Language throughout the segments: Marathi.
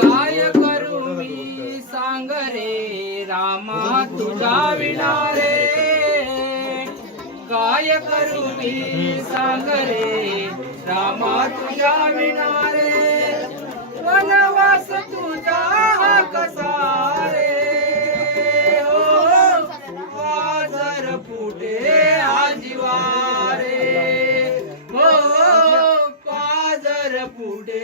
काय करू मी सांग रे रामा तुझा विणारे काय करू मी सांग रे रामा तुझा विणारे वनवास तुझा कसा? పూటే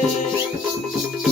Jesus.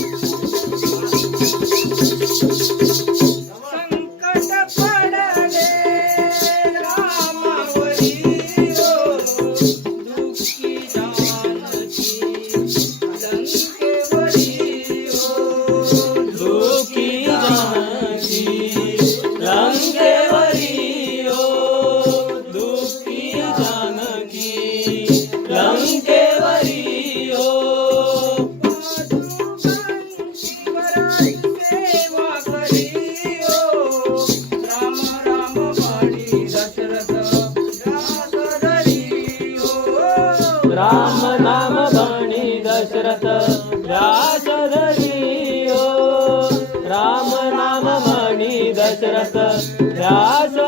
राम नाम बाणी दशरथ व्यासधरी हो. राम नाम बाणी दशरथ व्यास हो.